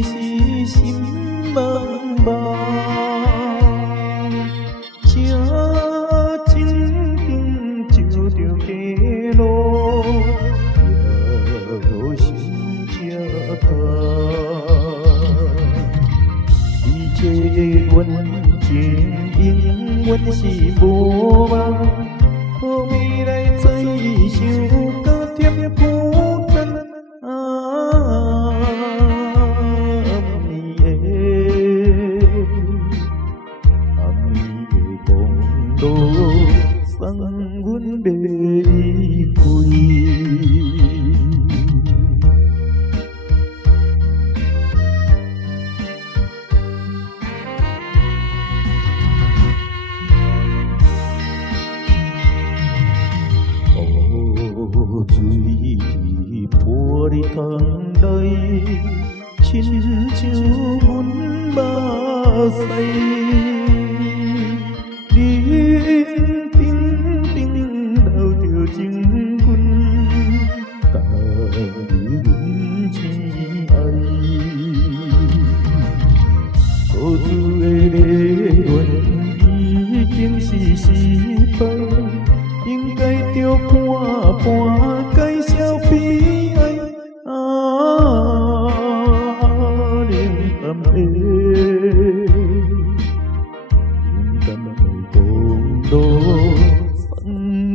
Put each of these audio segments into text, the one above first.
时心茫茫，车真紧就着街路，摇心车干。一切的愿情永远是无望，可未来再想加添孤单。送阮要离开，雨水泼入窗内，亲像阮目屎。无助的恋已经是失败，应该着看破介绍悲哀。冷淡的，冷淡的公路，送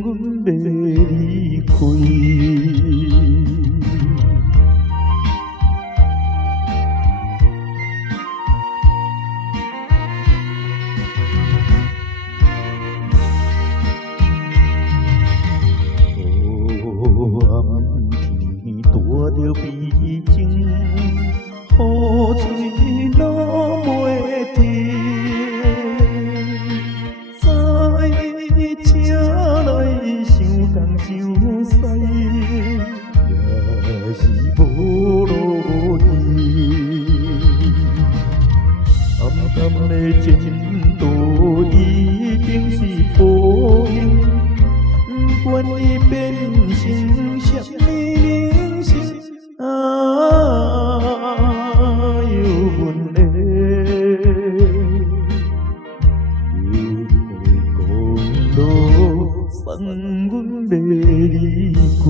阮要离开。大着悲情，雨水落袂停，在车内想东想西，也是无路去。暗淡的前途已经是报应，不管伊变成啥物。送阮要离开。